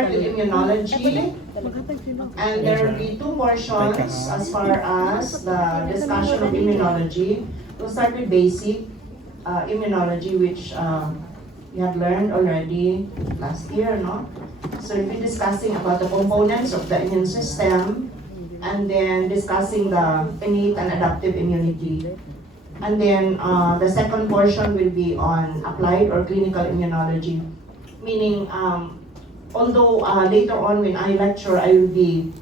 start with immunology, and there will be two portions as far as the discussion of immunology. We'll start with basic immunology, which you have learned already last year, no? So we'll be discussing about the components of the immune system, and then discussing the innate and adaptive immunity. And then the second portion will be on applied or clinical immunology, meaning although later on when I lecture, I will be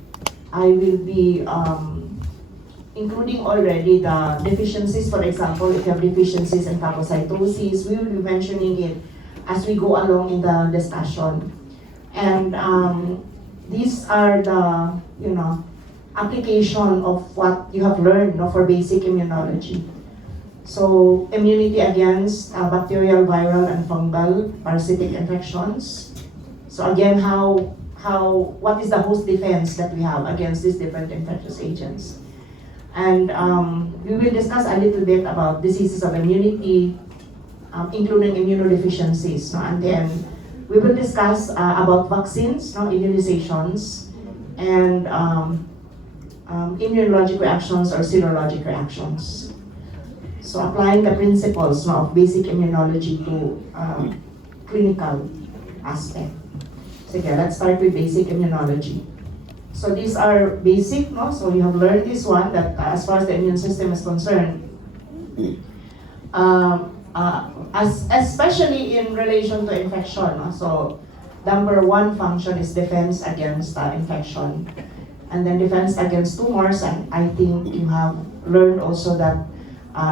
including already the deficiencies. For example, if you have deficiencies in phagocytosis, we will be mentioning it as we go along in the discussion. And these are the application of what you have learned for basic immunology. So immunity against bacterial, viral, and fungal parasitic infections. So again, what is the host defense that we have against these different infectious agents? And we will discuss a little bit about diseases of immunity, including immunodeficiencies. No? And then we will discuss about vaccines, immunizations, and immunologic reactions or serologic reactions. So applying the principles of basic immunology to clinical aspect. So again, let's start with basic immunology. So these are basic, no? So you have learned this one, that as far as the immune system is concerned, especially in relation to infection. No? So number one function is defense against infection. And then defense against tumors, and I think you have learned also that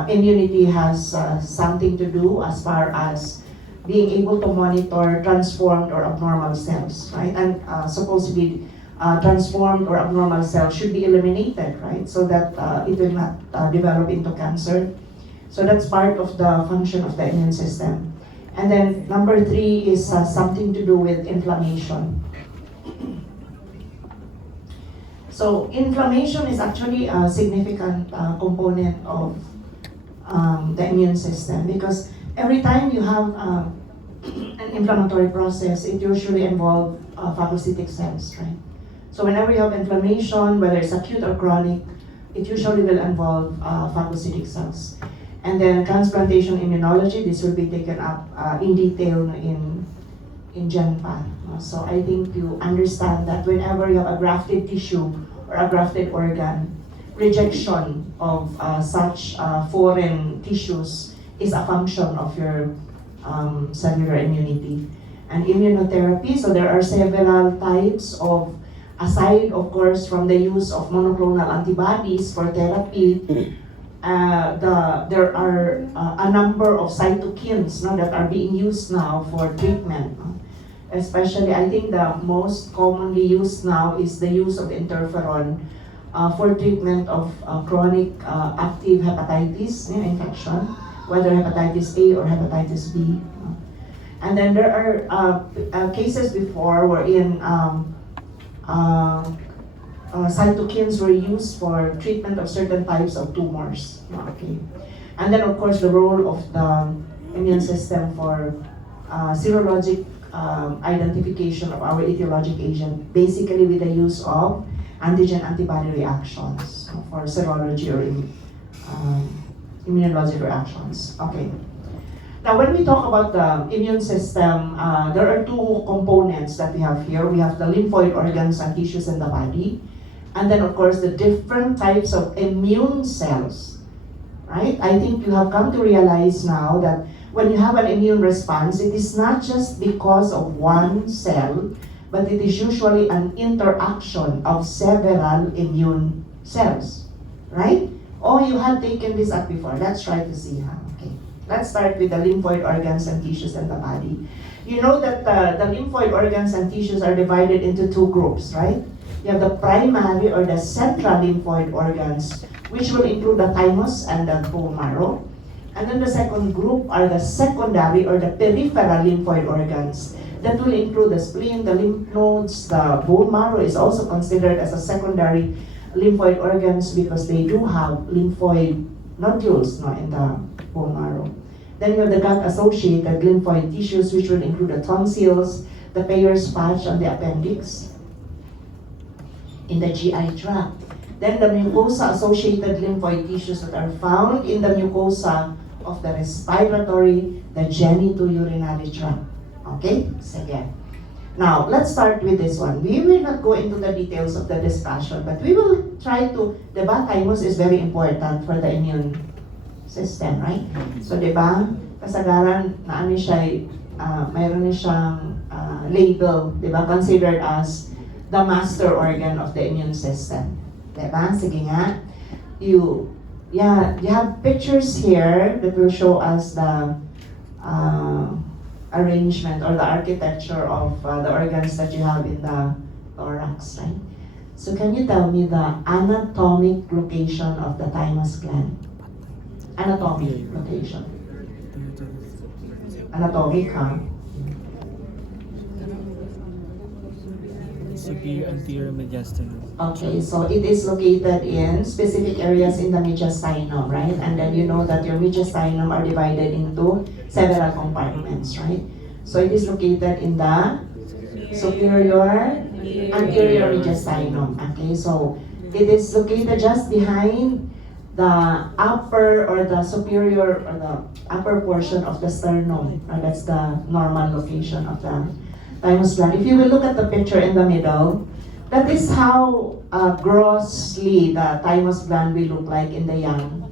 immunity has something to do as far as being able to monitor transformed or abnormal cells, right? And supposedly transformed or abnormal cells should be eliminated, right? So that it will not develop into cancer. So that's part of the function of the immune system. And then number three is something to do with inflammation. So inflammation is actually a significant component of the immune system, because every time you have an inflammatory process, it usually involves phagocytic cells, right? So whenever you have inflammation, whether it's acute or chronic, it usually will involve phagocytic cells. And then transplantation immunology, this will be taken up in detail in GenPa. So I think you understand that whenever you have a grafted tissue or a grafted organ, rejection of such foreign tissues is a function of your cellular immunity. And immunotherapy, so there are several types of, aside of course from the use of monoclonal antibodies for therapy, there are a number of cytokines that are being used now for treatment. Especially, I think the most commonly used now is the use of interferon for treatment of chronic active hepatitis infection, whether hepatitis A or hepatitis B. And then there are cases before wherein cytokines were used for treatment of certain types of tumors. Okay. And then of course the role of the immune system for serologic identification of our etiologic agent, basically with the use of antigen-antibody reactions for serology or immunologic reactions. Okay. Now when we talk about the immune system, there are two components that we have here. We have the lymphoid organs and tissues in the body, and then of course the different types of immune cells, right? I think you have come to realize now that when you have an immune response, it is not just because of one cell, but it is usually an interaction of several immune cells, right? Oh, you had taken this up before. Let's try to see, huh? Okay. Let's start with the lymphoid organs and tissues in the body. You know that the lymphoid organs and tissues are divided into two groups, right? You have the primary or the central lymphoid organs, which will include the thymus and the bone marrow. And then the second group are the secondary or the peripheral lymphoid organs. That will include the spleen, the lymph nodes, the bone marrow is also considered as a secondary lymphoid organs because they do have lymphoid nodules in the bone marrow. Then we have the gut-associated lymphoid tissues, which will include the tonsils, the Peyer's patch on the appendix, in the GI tract. Then the mucosa-associated lymphoid tissues that are found in the mucosa of the respiratory, the genitourinary tract. Okay? Sige. Now, let's start with this one. We will not go into the details of the discussion, but we will try to, diba, thymus is very important for the immune system, right? So, diba, kasagaran na ano siya, mayroon siyang label, diba, considered as the master organ of the immune system. Diba? Sige nga. You have pictures here that will show us the arrangement or the architecture of the organs that you have in the thorax, right? So can you tell me the anatomic location of the thymus gland? Anatomic location. Anatomic, huh? Superior anterior mediastinum. Okay, so it is located in specific areas in the mediastinum, right? And then you know that your mediastinum are divided into several compartments, right? So it is located in the superior anterior mediastinum. Okay, so it is located just behind the upper or the superior or the upper portion of the sternum. That's the normal location of the thymus gland. If you will look at the picture in the middle, that is how grossly the thymus gland will look like in the young.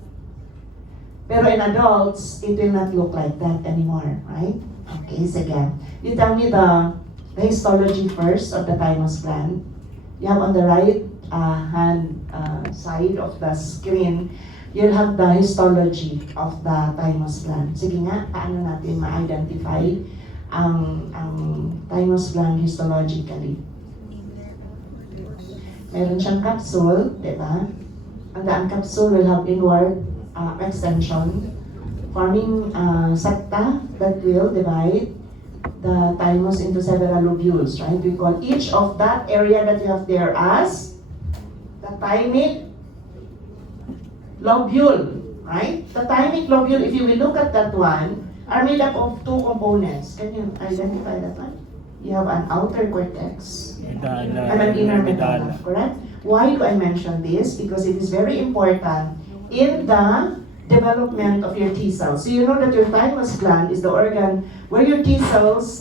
Pero in adults, it will not look like that anymore, right? Okay, so again, you tell me the histology first of the thymus gland. You have on the right hand side of the screen, you'll have the histology of the thymus gland. Sige nga, paano natin ma-identify ang thymus gland histologically? Meron siyang capsule, di ba? And the capsule will have inward extension, forming septa that will divide the thymus into several lobules, right? We call each of that area that you have there as the thymic lobule, right? The thymic lobule, if you will look at that one, are made up of two components. Can you identify that one? You have an outer cortex and an inner medulla, correct? Why do I mention this? Because it is very important in the development of your T cells. So you know that your thymus gland is the organ where your T cells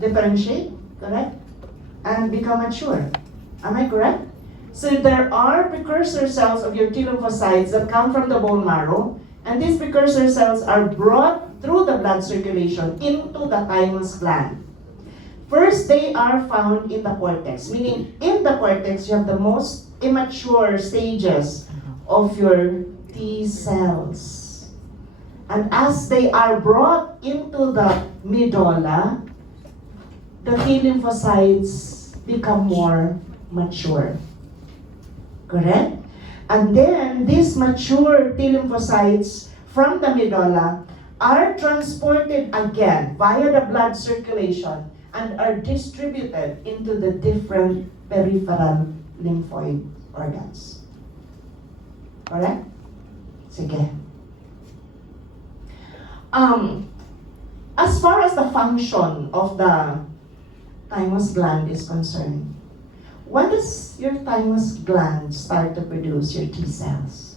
differentiate, correct? And become mature. Am I correct? So there are precursor cells of your T lymphocytes that come from the bone marrow, and these precursor cells are brought through the blood circulation into the thymus gland. First, they are found in the cortex, meaning in the cortex, you have the most immature stages of your T cells. And as they are brought into the medulla, the T lymphocytes become more mature. Correct? And then, these mature T lymphocytes from the medulla are transported again via the blood circulation and are distributed into the different peripheral lymphoid organs. Correct? Sige. As far as the function of the thymus gland is concerned, when does your thymus gland start to produce your T cells?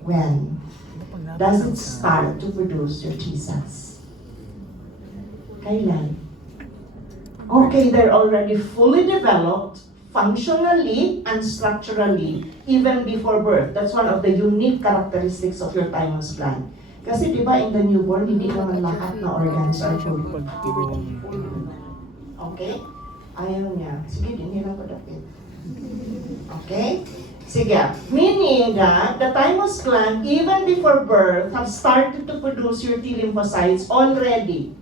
When does it start to produce your T cells? Kailan? Okay, they're already fully developed functionally and structurally even before birth. That's one of the unique characteristics of your thymus gland. Kasi di ba in the newborn, hindi naman lahat na organs are full. Okay? Ayaw niya. Sige, hindi lang ko dapit. Okay? Sige. Meaning that the thymus gland, even before birth, have started to produce your T lymphocytes already.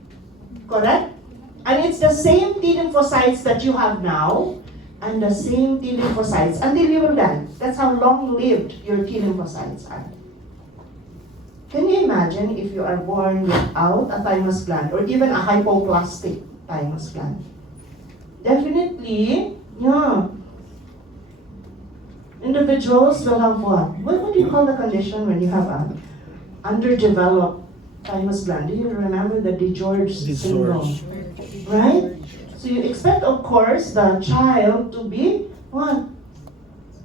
Correct? And it's the same T lymphocytes that you have now, and the same T lymphocytes until you will die. That's how long-lived your T lymphocytes are. Can you imagine if you are born without a thymus gland, or even a hypoplastic thymus gland? Definitely, yeah. Individuals will have what? What do you call the condition when you have an underdeveloped thymus gland? Do you remember the DeGeorge syndrome? Right? So you expect, of course, the child to be, what?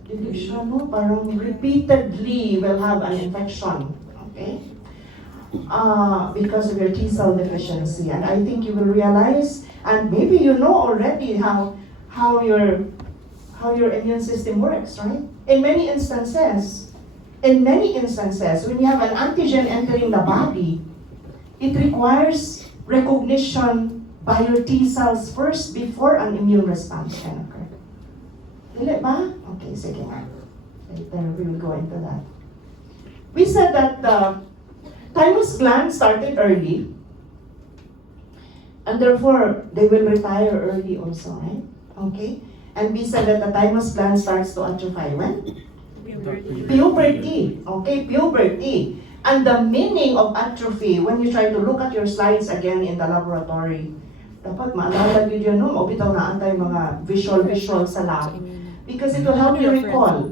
Dili siya, no? Parang repeatedly will have an infection. Okay? Because of your T cell deficiency. And I think you will realize, and maybe you know already how your immune system works, right? In many instances, when you have an antigen entering the body, it requires recognition by your T cells first before an immune response can occur. Dili ba? Okay, sige nga. Later we will go into that. We said that the thymus gland started early, and therefore they will retire early also, right? Okay? And we said that the thymus gland starts to atrophy when? Puberty. Okay, puberty. And the meaning of atrophy, when you try to look at your slides again in the laboratory, dapat maalala nyo dyan, no? O bitaw na antay mga visual sa lab. Because it will help you recall.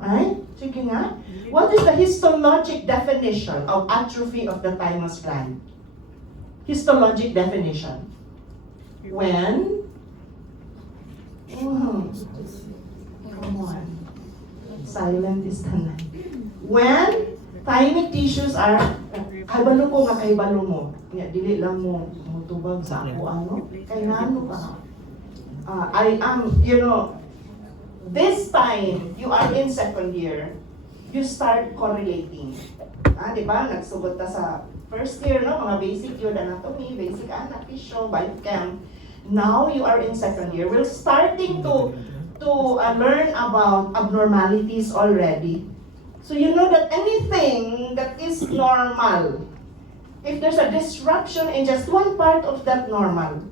Right? Sige nga. What is the histologic definition of atrophy of the thymus gland? Histologic definition. When? Come on. Silent is the night. When thymic tissues are, kabalo ko nga kay balo mo. Dili lang mo tubag sa ako, ano? Kay nano pa. I am, this time you are in second year, you start correlating. Di ba? Nagsugod ta sa first year, no? Mga basic yun, anatomy, basic physio, biochem. Now you are in second year. We're starting to learn about abnormalities already. So you know that anything that is normal, if there's a disruption in just one part of that normal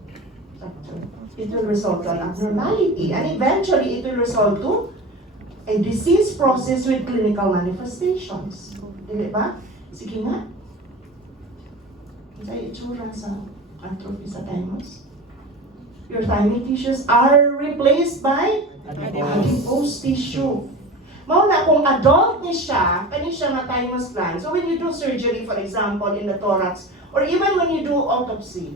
structure, it will result to an abnormality, and eventually it will result to a disease process with clinical manifestations. Dili ba? Sige nga. Sa itsura sa atrophy sa thymus. Your thymic tissues are replaced by adipose tissue. Mao na kung adult ni siya, kani siya na thymus gland. So when you do surgery, for example, in the thorax, or even when you do autopsy,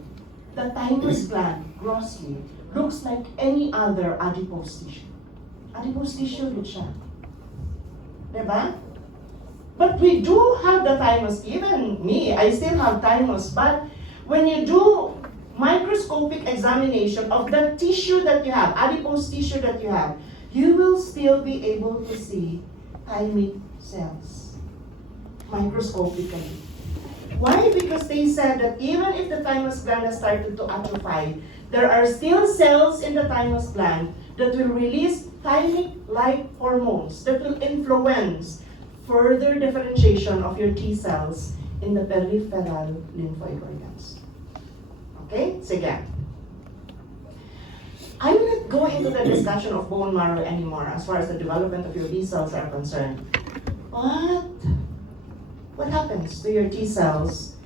the thymus gland, grossly, looks like any other adipose tissue. Adipose tissue din siya. Diba? But we do have the thymus, even me, I still have thymus, but when you do microscopic examination of the tissue that you have, adipose tissue that you have, you will still be able to see thymic cells microscopically. Why? Because they said that even if the thymus gland has started to atrophy, there are still cells in the thymus gland that will release thymic-like hormones that will influence further differentiation of your T cells in the peripheral lymphoid organs. Okay? Sige. I will not go into the discussion of bone marrow anymore as far as the development of your B cells are concerned. But what happens to your T cells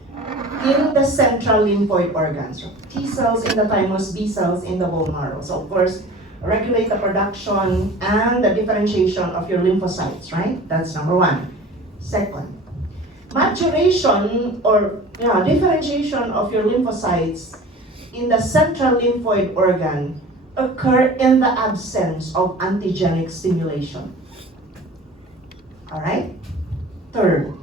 in the central lymphoid organs? T cells in the thymus, B cells in the bone marrow. So of course, regulate the production and the differentiation of your lymphocytes, right? That's number one. Second, maturation or differentiation of your lymphocytes in the central lymphoid organ occur in the absence of antigenic stimulation. All right? Third,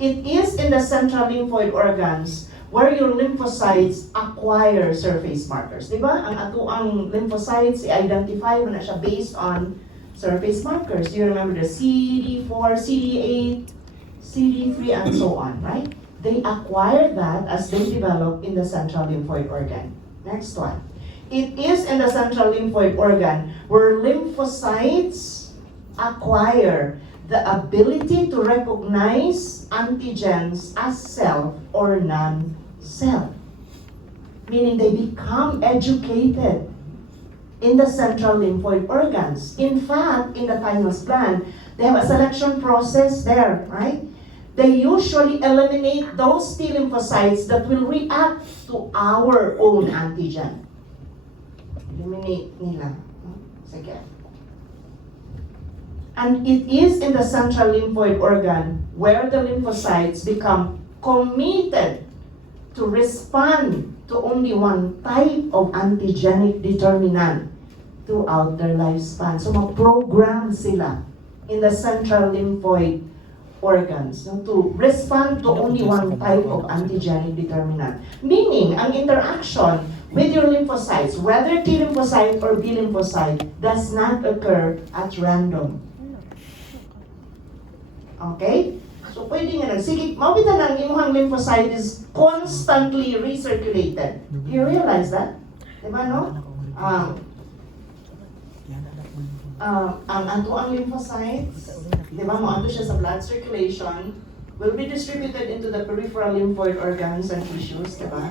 it is in the central lymphoid organs where your lymphocytes acquire surface markers. Diba? Ang atuang lymphocytes, i-identify mo na siya based on surface markers. Do you remember the CD4, CD8, CD3, and so on, right? They acquire that as they develop in the central lymphoid organ. Next one. It is in the central lymphoid organ where lymphocytes acquire the ability to recognize antigens as self or non-self. Meaning they become educated in the central lymphoid organs. In fact, in the thymus gland, they have a selection process there, right? They usually eliminate those T lymphocytes that will react to our own antigen. Eliminate nila. Sige. And it is in the central lymphoid organ where the lymphocytes become committed to respond to only one type of antigenic determinant throughout their lifespan. So ma-program sila in the central lymphoid organs to respond to only one type of antigenic determinant. Meaning, ang interaction with your lymphocytes, whether T lymphocyte or B lymphocyte, does not occur at random. Okay? So pwede nga sige, mawita na ang imuhang lymphocyte is constantly recirculated. You realize that? Diba, no? Ang ato ang lymphocytes, di ba, mo ato siya sa blood circulation, will be distributed into the peripheral lymphoid organs and tissues, di ba?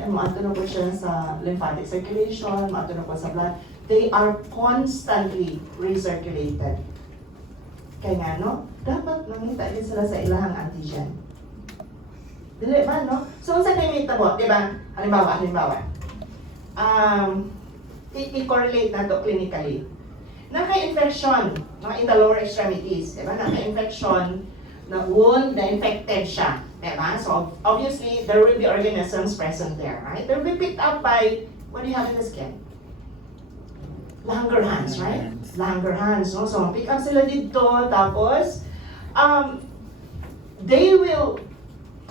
And mo ato na po siya sa lymphatic circulation, mo ato na po sa blood. They are constantly recirculated. Kaya nga, no? Dapat mangita din sila sa ilahang antigen. Dili ba, no? So, saan na yung itabo, di ba? Halimbawa. I-correlate na to clinically. Naka-infection, mga in the lower extremities, diba? Naka-infection, na wound, na-infected siya, diba? So, obviously, there will be organisms present there, right? They will be picked up by, what do you have in the skin? Langerhans, right? Langerhans, no? So, pick up sila dito, tapos, they will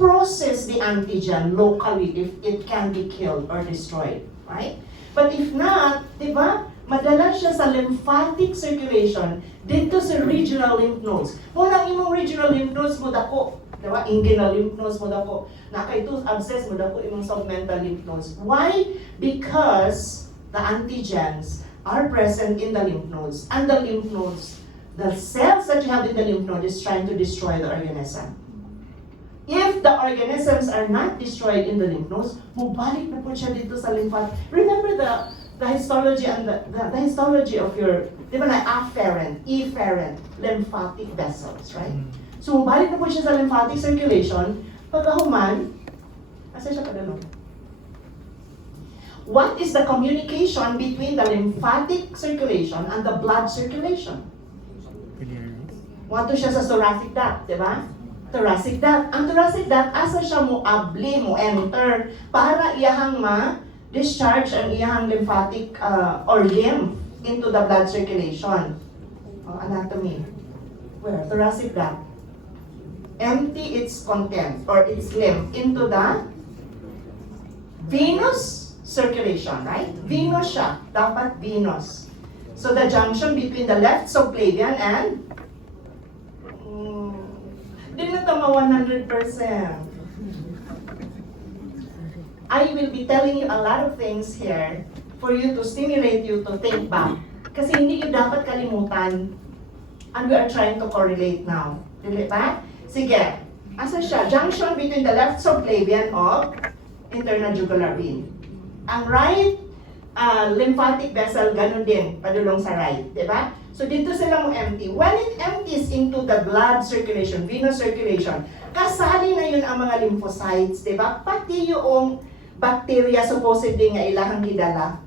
process the antigen locally if it can be killed or destroyed, right? But if not, diba? Madala siya sa lymphatic circulation dito sa regional lymph nodes. Muna ang imong regional lymph nodes mo dako, diba? Inguinal lymph nodes mo dako. Nakaitong abscess mo dako imong submental lymph nodes. Why? Because the antigens are present in the lymph nodes. And the lymph nodes, the cells that you have in the lymph node is trying to destroy the organism. If the organisms are not destroyed in the lymph nodes, mubalik na po siya dito sa lymphatic. Remember the histology and the histology of your, di ba na afferent, efferent, lymphatic vessels, right? So, balik na po siya sa lymphatic circulation, pagkahuman, asa siya kadalo? What is the communication between the lymphatic circulation and the blood circulation? Wato siya sa thoracic duct, di ba? Thoracic duct. Ang thoracic duct, asa siya mo abli, mo enter, para iyahang discharge ang iyang lymphatic or lymph into the blood circulation. Anatomy. Where? Thoracic duct. Empty its content or its lymph into the venous circulation, right? Venous siya. Dapat venous. So the junction between the left subclavian and di na ito 100%. I will be telling you a lot of things here for you to stimulate you to think back. Kasi hindi yung dapat kalimutan and we are trying to correlate now. Dili ba? Sige. Asa siya? Junction between the left subclavian of internal jugular vein. Ang right lymphatic vessel, ganun din, padulong sa right. Diba? So dito sila mo empty. When it empties into the blood circulation, venous circulation, kasali na yun ang mga lymphocytes, diba? Pati yung bacteria supposedly nga ilahang gidala,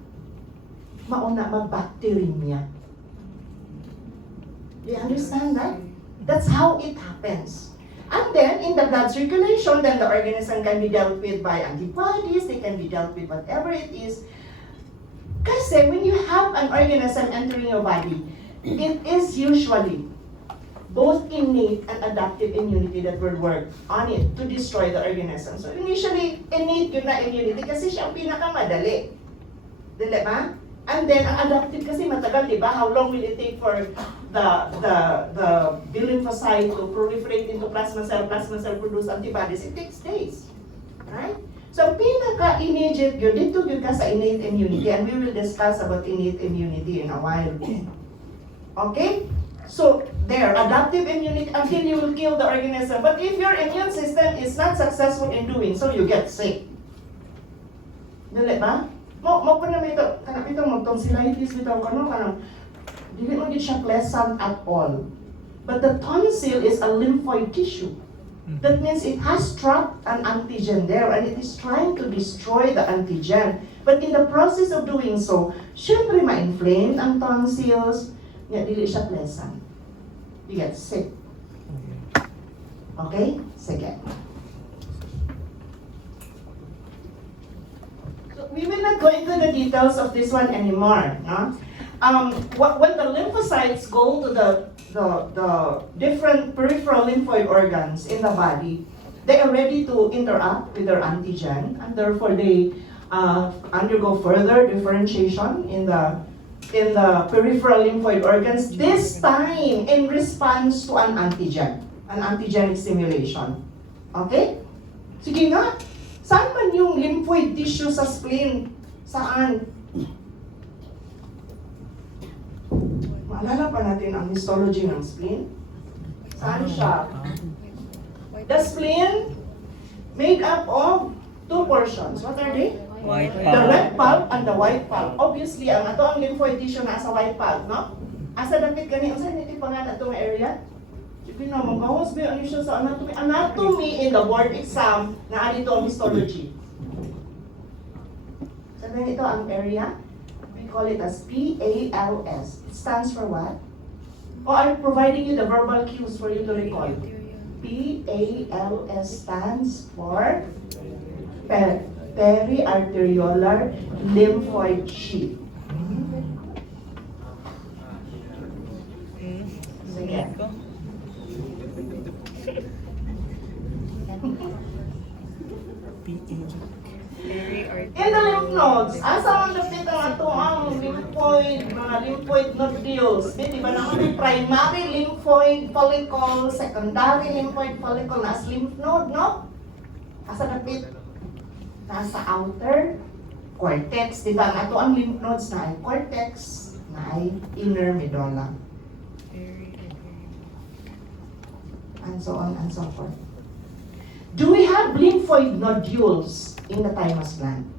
mauna mag-bacteremia. Do you understand that? That's how it happens. And then, in the blood circulation, then the organism can be dealt with by antibodies, they can be dealt with whatever it is. Kasi when you have an organism entering your body, it is usually both innate and adaptive immunity that will work on it to destroy the organism. So initially, innate yun na immunity kasi siya ang pinakamadali. Dili ba? And then, ang adaptive kasi matagal, di ba? How long will it take for the B lymphocyte to proliferate into plasma cell produce antibodies? It takes days. Right? So, pinaka-immediate yun, dito yun ka sa innate immunity, and we will discuss about innate immunity in a while. Okay? So, there, adaptive immunity until you will kill the organism. But if your immune system is not successful in doing so, you get sick. Dili ba? Mo po na may ito, kanang ito, mag-tonsillitis, bitaw ka no, kanang, dili mo siya pleasant at all. But the tonsil is a lymphoid tissue. That means it has trapped an antigen there and it is trying to destroy the antigen. But in the process of doing so, syempre ma-inflame ang tonsils, nga dili siya pleasant. You get sick. Okay? Sige. we will not go into the details of this one anymore. No? When the lymphocytes go to the different peripheral lymphoid organs in the body, they are ready to interact with their antigen, and therefore they undergo further differentiation in the peripheral lymphoid organs, this time in response to an antigenic stimulation. Okay? Sige nga, saan man yung lymphoid tissue sa spleen? Saan? Maalala pa natin ang histology ng spleen? Saan siya? The spleen made up of two portions. What are they? White The red pulp and the white pulp. Obviously, ang ato ang lymphoid tissue na sa white pulp, no? Asa dapit gani, ang saan iti pangalan itong area? Sige na, magawas ba ano siya sa anatomy? Anatomy in the board exam na dito ang histology. Sabihin ito ang area. We call it as PALS. It stands for what? O I'm providing you the verbal cues for you to recall. PALS stands for periarteriolar lymphoid sheath. Sige. In the lymph nodes, asa ang dapit ang ato ang lymphoid, mga lymphoid nodules. Di ba naman may primary lymphoid follicle, secondary lymphoid follicle na as lymph node, no? Asa dapit? Nasa outer cortex. Di ba ang ato ang lymph nodes na ay cortex, na ay inner medulla. And so on and so forth. Do we have lymphoid nodules in the thymus gland?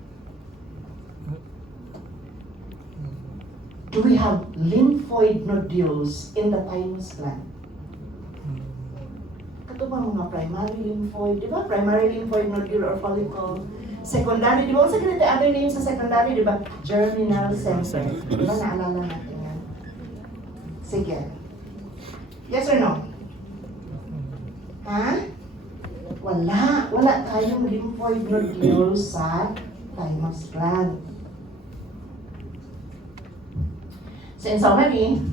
Do we have lymphoid nodules in the thymus gland? Kato ba mga primary lymphoid, di ba? Primary lymphoid nodule or follicle. Secondary, di ba? Sa ganito other name sa secondary, di ba? Germinal center. Di ba naalala natin yan? Sige. Yes or no? Ha? Wala. Wala tayong lymphoid nodules sa thymus gland. So in summary,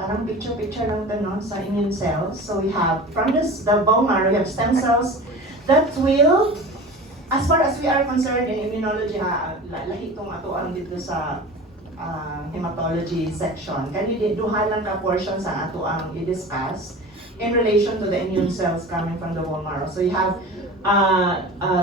parang picture-picture lang ito, no, sa immune cells. So we have, from the bone marrow, we have stem cells that will, as far as we are concerned in immunology, lahi itong atuan dito sa hematology section. Kani duha lang ka portions ang atuang i-discuss in relation to the immune cells coming from the bone marrow. So you have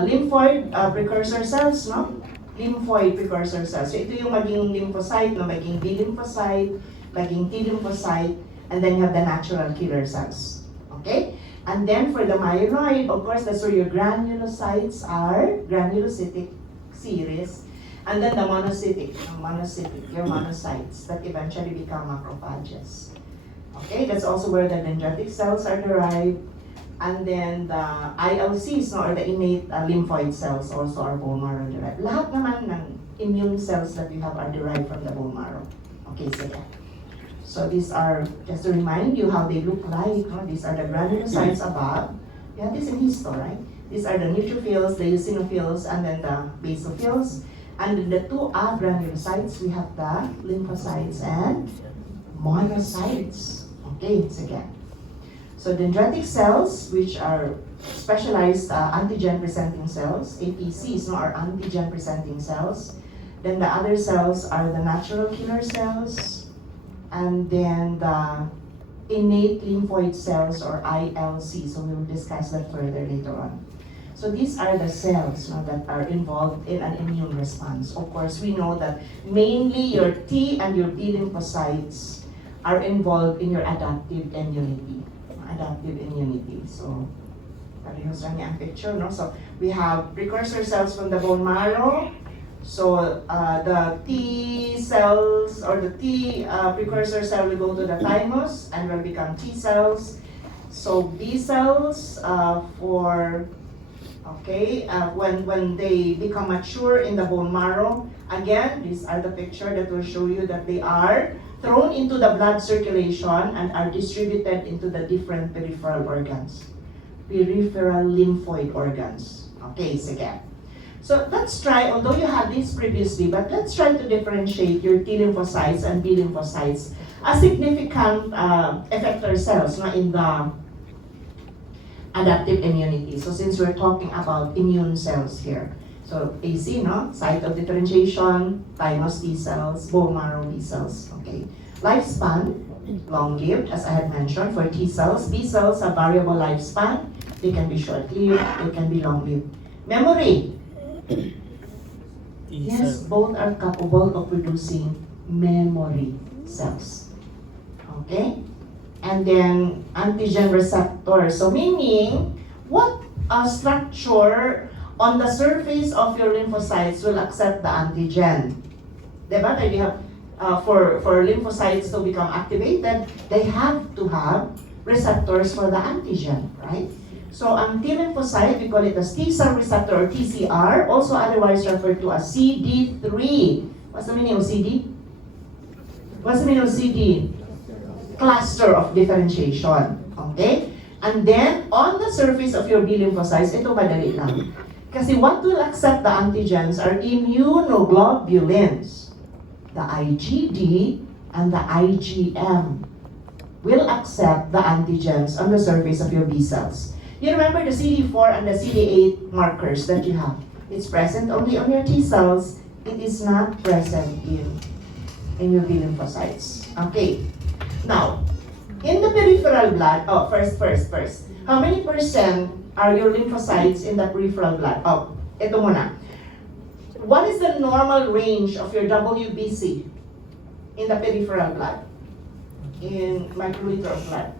lymphoid precursor cells, no? Lymphoid precursor cells. So ito yung maging lymphocyte, no? Maging B lymphocyte, maging T lymphocyte, and then you have the natural killer cells. Okay? And then for the myeloid, of course, that's where your granulocytes are, granulocytic series, and then the monocytic, your monocytes that eventually become macrophages. Okay, that's also where the dendritic cells are derived, and then the ILCs, no, or the innate lymphoid cells also are bone marrow derived. Lahat naman ng immune cells that we have are derived from the bone marrow. Okay, so these are, just to remind you how they look like, no? These are the granulocytes above. We have this in histo, right? These are the neutrophils, the eosinophils, and then the basophils. And the two granulocytes, we have the lymphocytes and monocytes. Okay, sige. So dendritic cells, which are specialized antigen-presenting cells, APCs, no, are antigen-presenting cells. Then the other cells are the natural killer cells, and then the innate lymphoid cells, or ILC. So we will discuss that further later on. So these are the cells, no, that are involved in an immune response. Of course, we know that mainly your T and your B lymphocytes are involved in your adaptive immunity. So, parehas lang ang picture, no? So, we have precursor cells from the bone marrow. So, the T cells, or the T precursor cell will go to the thymus and will become T cells. So, B cells when they become mature in the bone marrow, again, these are the picture that will show you that they are thrown into the blood circulation and are distributed into the different peripheral organs. Peripheral lymphoid organs. Okay, sige. So let's try, although you had this previously, but let's try to differentiate your T lymphocytes and B lymphocytes as significant effector cells no, in the adaptive immunity. So since we're talking about immune cells here, so AC, no? Site of differentiation, thymus T cells, bone marrow B cells, okay. Lifespan, long-lived, as I had mentioned, for T cells. B cells have variable lifespan. They can be short-lived, they can be long-lived. Memory, yes, both are capable of producing memory cells, okay. And then antigen receptor. So meaning, what structure on the surface of your lymphocytes will accept the antigen? Diba? That you have, for lymphocytes to become activated, they have to have receptors for the antigen, right? So ang T lymphocyte, we call it as T cell receptor or TCR, also otherwise referred to as CD3. What's the meaning of CD? What's the meaning of CD? Cluster of differentiation. Okay? And then, on the surface of your B lymphocytes, ito madali lang. Kasi what will accept the antigens are immunoglobulins. The IgD and the IgM will accept the antigens on the surface of your B cells. You remember the CD4 and the CD8 markers that you have. It's present only on your T cells. It is not present in your B lymphocytes. Okay. Now, in the peripheral blood, first. How many percent are your lymphocytes in the peripheral blood? Ito muna. What is the normal range of your WBC in the peripheral blood? In microliter of blood?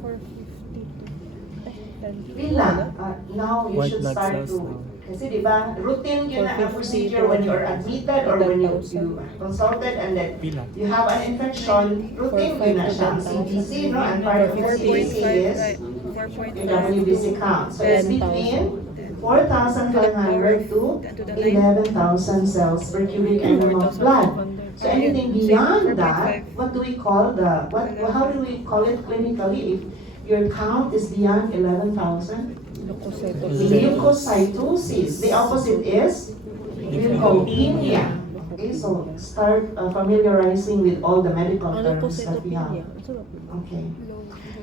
450 Bilang. Now you White should blood start cells to, now. kasi diba, routine yun ang procedure when you're admitted or when you consulted and then Pila. you have an infection, routine yun na siya. Ang CBC, no? And part of the CBC is your WBC count. So it's between 4,500 to 11,000 cells per cubic mm of blood. So anything beyond that, what do we call how do we call it clinically? If your count is beyond 11,000? Leukocytosis. The opposite is leukopenia. Okay, so start familiarizing with all the medical terms that we have. Okay.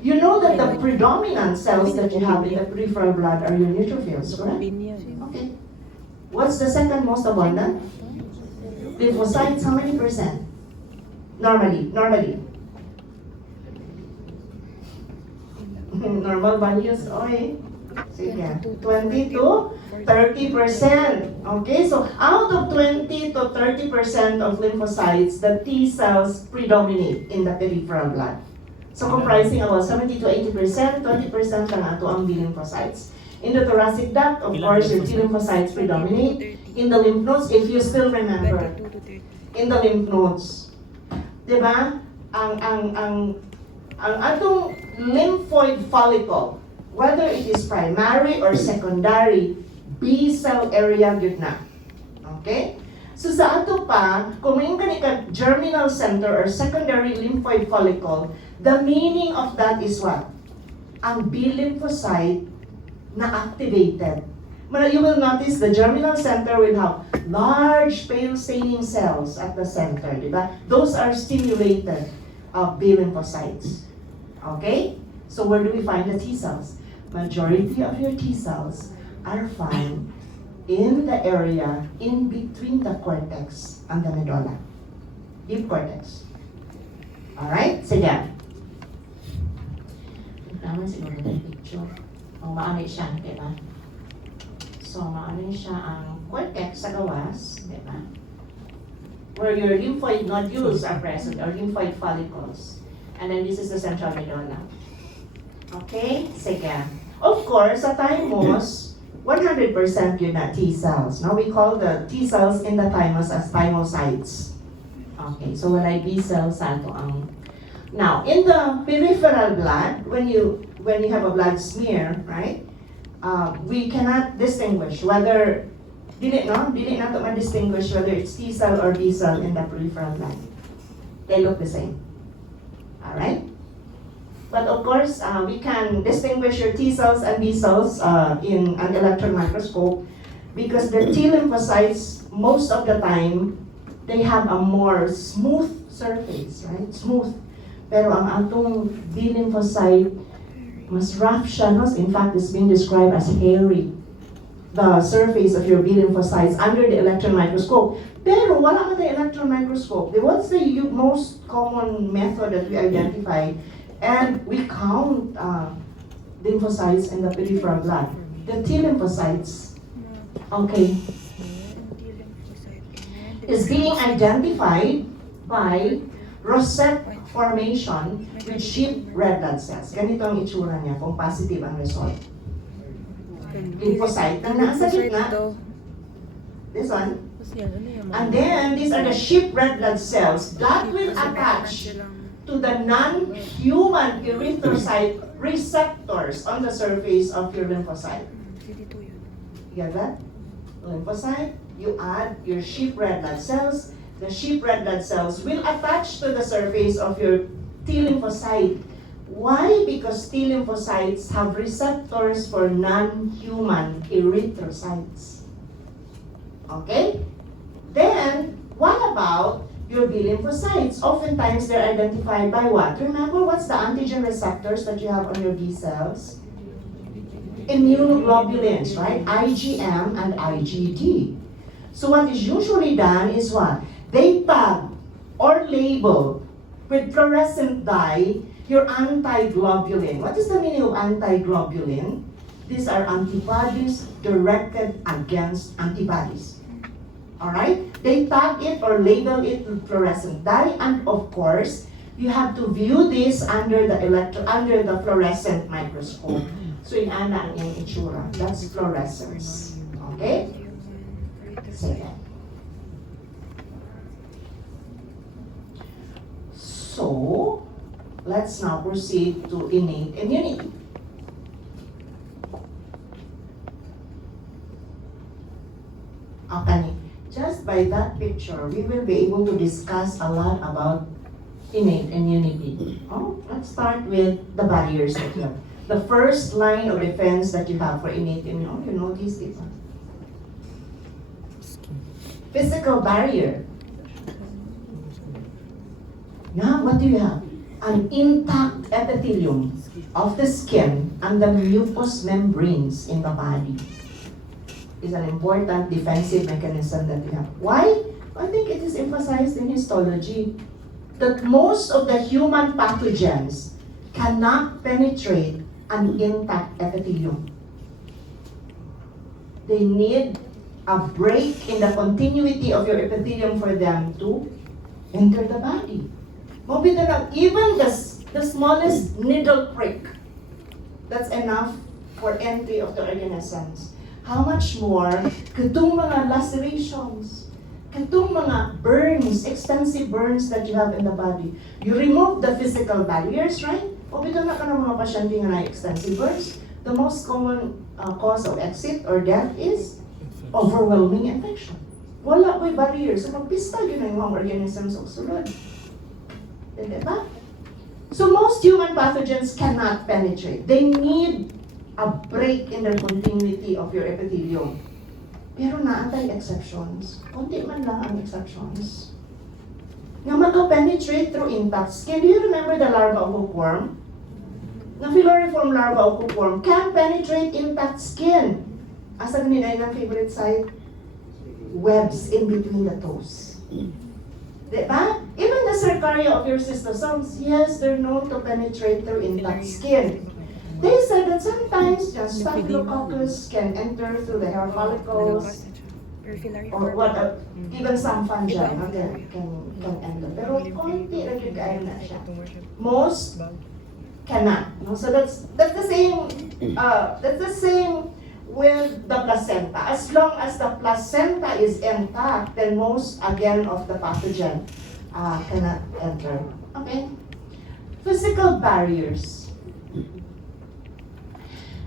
You know that the predominant cells that you have in the peripheral blood are your neutrophils, correct? Okay. What's the second most abundant? Lymphocytes, how many percent? Normally. Normal values, okay. Sige, 20 to 30%. Okay, so out of 20 to 30% of lymphocytes, the T cells predominate in the peripheral blood. So comprising about 70 to 80%, 20% lang ato ang B lymphocytes. In the thoracic duct, of course, your T lymphocytes predominate. In the lymph nodes, if you still remember, in the lymph nodes, diba? Ang atong lymphoid follicle, whether it is primary or secondary, B cell area gyud na. Okay? So sa ato pa, kung may ka germinal center or secondary lymphoid follicle, the meaning of that is what? Ang B lymphocyte na activated. You will notice the germinal center will have large pale staining cells at the center, di ba? Those are stimulated B lymphocytes. Okay? So where do we find the T cells? Majority of your T cells are found in the area in between the cortex and the medulla. Deep cortex. Alright? Sige. Naman siguro na picture. Maano siya, di ba? So, maano siya ang cortex sa gawas, di ba? Where your lymphoid nodules are present, or lymphoid follicles. And then this is the central medulla. Okay? Sige. Of course, sa thymus, 100% yun na T cells. Now, we call the T cells in the thymus as thymocytes. Okay, so when I B cells, ato ang... Now, in the peripheral blood, when you have a blood smear, right? We cannot distinguish whether... Dili nato ma-distinguish whether it's T cell or B cell in the peripheral blood. They look the same. Alright? But of course, we can distinguish your T cells and B cells in an electron microscope. Because the T lymphocytes, most of the time, they have a more smooth surface, right? Smooth. Pero ang atong B lymphocyte, mas rough siya, no? In fact, it's being described as hairy. The surface of your B lymphocytes under the electron microscope. Pero wala man tayo electron microscope. What's the most common method that we identify? And we count lymphocytes in the peripheral blood. The T lymphocytes, okay, is being identified by rosette formation with sheep red blood cells. Ganito ang itsura niya kung positive ang result. Lymphocyte na nasa gitna. This one. And then, these are the sheep red blood cells that will attach to the non-human erythrocyte receptors on the surface of your lymphocyte. You get that? Lymphocyte, you add your sheep red blood cells. The sheep red blood cells will attach to the surface of your T lymphocyte. Why? Because T lymphocytes have receptors for non-human erythrocytes. Okay? Then, what about your B lymphocytes? Oftentimes, they're identified by what? Remember, what's the antigen receptors that you have on your B cells? Immunoglobulins, right? IgM and IgD. So what is usually done is what? They tag or label with fluorescent dye your antiglobulin. What is the meaning of antiglobulin? These are antibodies directed against antibodies. Alright? They tag it or label it with fluorescent dye, and of course, you have to view this under the fluorescent microscope. So inana ang iyong itsura. That's fluorescence. Okay? Sige. So, let's now proceed to innate immunity. Okay, just by that picture, we will be able to discuss a lot about innate immunity. Oh, let's start with the barriers that you have. The first line of defense that you have for innate immunity, oh, you notice this one. Physical barrier. Now, what do you have? An intact epithelium of the skin and the mucous membranes in the body is an important defensive mechanism that we have. Why? I think it is emphasized in histology that most of the human pathogens cannot penetrate an intact epithelium. They need a break in the continuity of your epithelium for them to enter the body. Even the smallest needle prick, that's enough for entry of the organisms. How much more katong mga lacerations, katong mga burns, extensive burns that you have in the body. You remove the physical barriers, right? O bitaw na ka ng mga pasyente nga na extensive burns. The most common cause of exit or death is overwhelming infection. Wala ko'y barriers. So magpista yun ang mga organisms o sulod. Diba? So most human pathogens cannot penetrate. They need a break in the continuity of your epithelium. Pero naantay exceptions. Kunti man lang ang exceptions. Nga maka-penetrate through intact skin. Do you remember the larva of hookworm? The filariform larva of hookworm can penetrate intact skin. Asa nila yung favorite site? Webs in between the toes. Diba? Even the cercaria of your cystosomes, yes, they're known to penetrate through intact skin. They said that sometimes just staphylococcus can enter through the hair follicles, or what, even some fungi can enter. Pero konti lang yung kaya na siya. Most cannot. No? So that's the same. That's the same with the placenta. As long as the placenta is intact, then most again of the pathogen cannot enter. Okay. Physical barriers.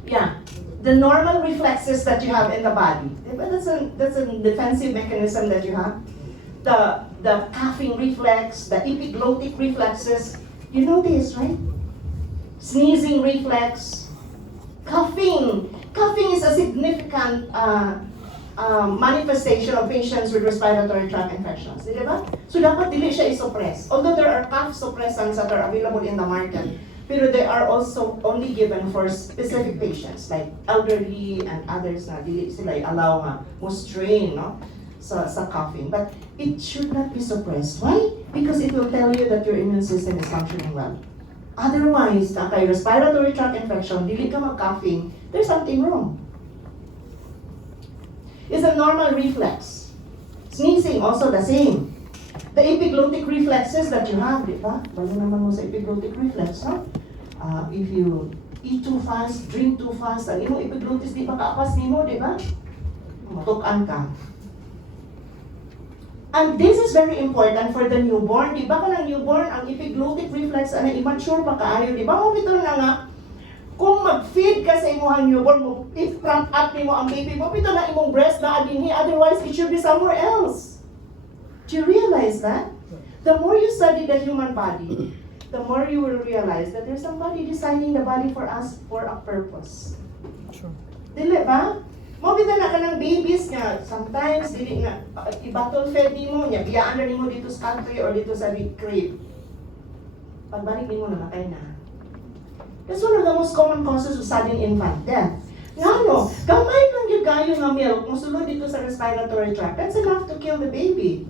Yeah, the normal reflexes that you have in the body. That's a defensive mechanism that you have. The coughing reflex, the epiglottic reflexes. You know this, right? Sneezing reflex, coughing. Coughing is a significant manifestation of patients with respiratory tract infections. Di ba? So dapat dili siya isuppress. Although there are cough suppressants that are available in the market, pero they are also only given for specific patients like elderly and others na dili sila allow nga mo strain no sa coughing. But it should not be suppressed. Why? Because it will tell you that your immune system is functioning well. Otherwise, na kay respiratory tract infection, dili ka mag-coughing, there's something wrong. It's a normal reflex. Sneezing, also the same. The epiglottic reflexes that you have, di ba? Balo naman mo sa epiglottic reflex, no? If you eat too fast, drink too fast, ang imong epiglottis di pa kaapas nimo, di ba? Matukan ka. And this is very important for the newborn. Di ba ka ng newborn, ang epiglottic reflex, immature pa kaayo, di ba? Bitaw na nga, kung mag-feed ka sa imong newborn mo, if cramp up nimo ang baby mo, bitaw na imong breast na adinhi, otherwise it should be somewhere else. Do you realize that? The more you study the human body, the more you will realize that there's somebody designing the body for us for a purpose. Sure. Dili ba? Mabita na ka ng babies nga, sometimes, dili nga, i-bottle fed mo niya, biyaan na nimo dito sa country or dito sa big crib. Pagbalik nimo namatay na. That's one of the most common causes of sudden infant death. Nga no, gamay lang yung gayo nga milk, musulod dito sa respiratory tract, that's enough to kill the baby.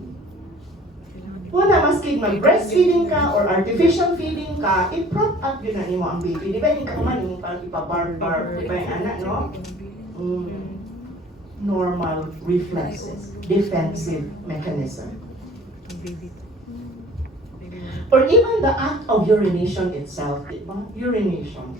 Wala, maski mag-breastfeeding ka or artificial feeding ka, i-prop up yun na nimo ang baby. Di ba yung kaman, yung parang ipabar-bar, di ba yung anak, no? Normal reflexes, defensive mechanism. Or even the act of urination itself, di ba? Urination.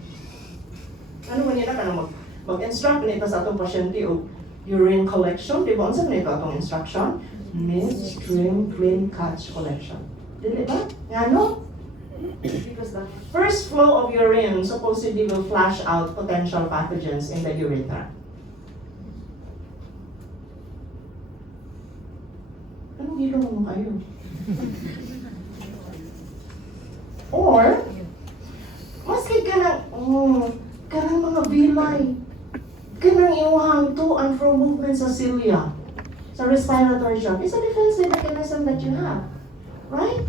Ano man yun na mag-instruct nito sa atong pasyente o urine collection, di ba? Ano sa nito atong instruction? Midstream clean catch collection. Dili ba? Nga no? Because the first flow of urine supposedly will flush out potential pathogens in the urethra. Anong gilo mo kayo? Or, maski ka ng mga villi, ka ng iwahang to and fro movement sa cilia, sa respiratory tract, it's a defensive mechanism that you have. Right?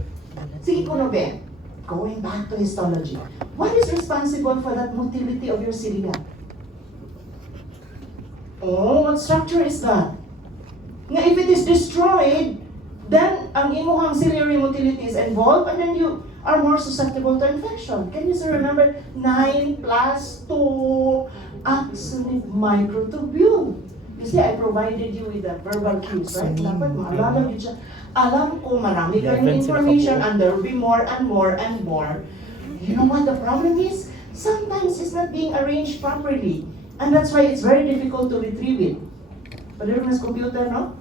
Sige ko na ba, going back to histology, what is responsible for that motility of your cilia? Oh, what structure is that? Nga if it is destroyed, then ang imuhang ciliary motility is involved and then you are more susceptible to infection. Can you still remember 9 plus 2 axonate microtubule? You see, I provided you with the verbal cues, right? Dapat maalala yun siya. Alam ko marami kayong information and there will be more and more and more. You know what the problem is? Sometimes it's not being arranged properly. And that's why it's very difficult to retrieve it. Pero mas computer, no?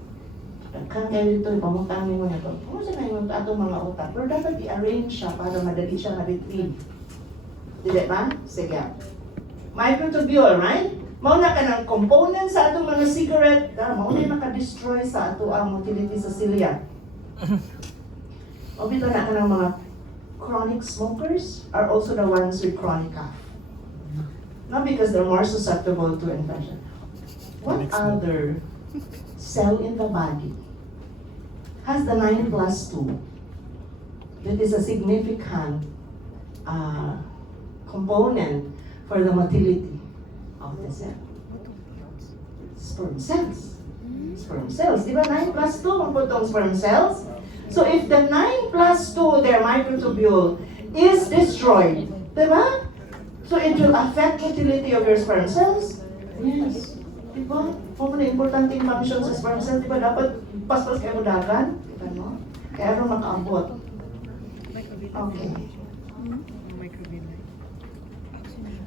Kan kayo dito, pamutangin mo na ito. Kung saan na yung atong mga utak? Pero dapat i-arrange siya para madali siya na-retrieve. Dili ba? Sige. Microtubule, right? Mauna ka ng component sa atong mga cigarette, mauna yung maka-destroy sa ato ang motility sa cilia. O bito na ka ng mga chronic smokers are also the ones with chronic cough. Not because they're more susceptible to infection. What other cell in the body has the 9 plus 2 that is a significant component for the motility of the cell? Sperm cells. Sperm cells. Di ba 9 plus 2 magputong sperm cells? So if the 9 plus 2, their microtubule, is destroyed, di ba? So it will affect motility of your sperm cells? Yes. Di ba? Kung na importante yung function sa sperm cell, di ba dapat paspas kayo dagan? Di ba no? Kaya ano makaabot? Okay.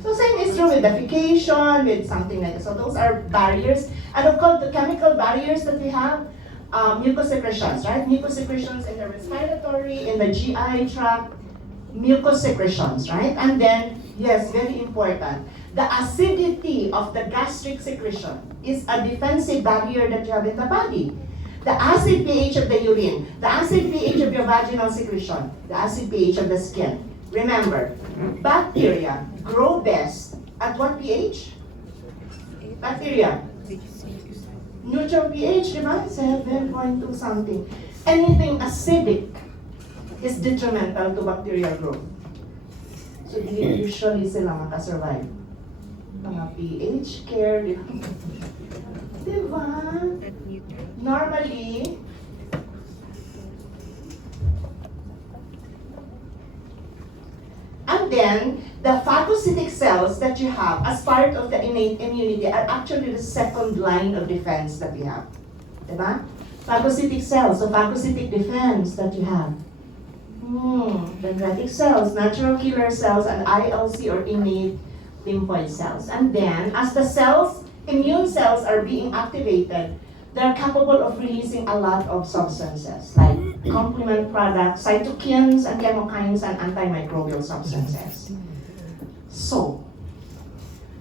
So same is true with defecation, with something like that. So those are barriers. And of course, the chemical barriers that we have, mucosecretions, right? Mucosecretions in the respiratory, in the GI tract, mucosecretions, right? And then, yes, very important, the acidity of the gastric secretion is a defensive barrier that you have in the body. The acid pH of the urine, the acid pH of your vaginal secretion, the acid pH of the skin. Remember, bacteria grow best at what pH? Bacteria. Neutral pH, di ba? 7.2 something. Anything acidic is detrimental to bacterial growth. So, di usually sila makasurvive. Mga pH care, di ba? Diba? Normally, and then, the phagocytic cells that you have as part of the innate immunity are actually the second line of defense that we have. Diba? Phagocytic cells, so phagocytic defense that you have. Dendritic cells, natural killer cells, and ILC or innate lymphoid cells. And then, as the cells, immune cells are being activated, they're capable of releasing a lot of substances like complement products, cytokines and chemokines and antimicrobial substances. So,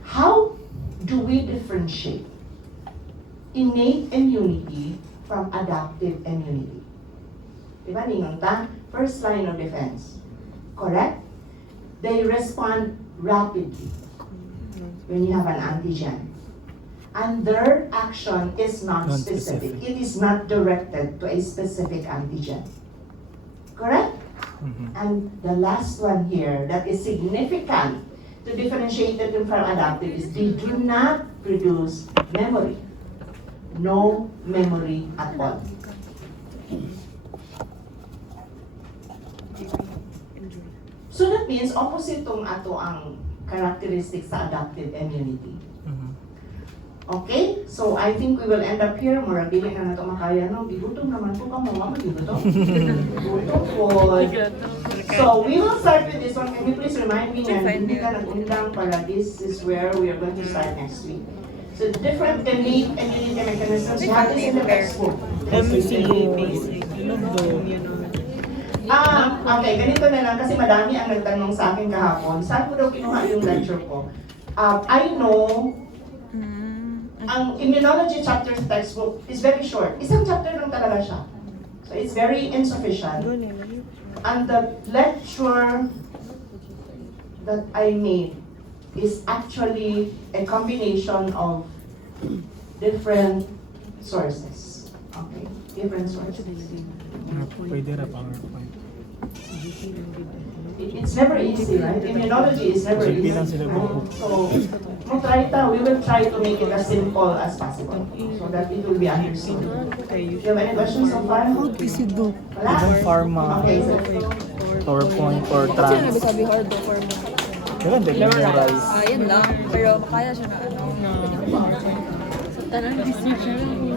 how do we differentiate innate immunity from adaptive immunity? Diba, ningon ta? First line of defense. Correct? They respond rapidly when you have an antigen. And their action is non-specific. Non-specific. It is not directed to a specific antigen. Correct? And the last one here that is significant to differentiate them from adaptive is they do not produce memory. No memory at all. So that means opposite tong ato ang characteristics sa adaptive immunity. Okay? So I think we will end up here. Murag dili na nato makaya, no? Gigutom naman po ka mo, mama, gigutom. Gigutom po. So we will start with this one. Can you please remind me na hindi ka nag-undang para this is where we are going to start next week. So different innate immunity mechanisms. You have this in the textbook. MCU basic. Okay, ganito na lang kasi madami ang nagtanong sa akin kahapon. Saan ko daw kinuha yung lecture ko? I know ang immunology chapter sa textbook is very short. Isang chapter lang talaga siya. So it's very insufficient. And the lecture that I made is actually a combination of different sources. Okay, different sources. Pwede na PowerPoint. It's never easy, right? Immunology is never GP easy. lang sila buo. So, we will try to make it as simple as possible so that it will be understood. Do you have any questions so far? Wala? Even pharma, Okay, so PowerPoint or Sino trans. nagsabi hard for me? Kailan din memorize? Yun lang. Pero makaya siya na ano. Sa tanang decision.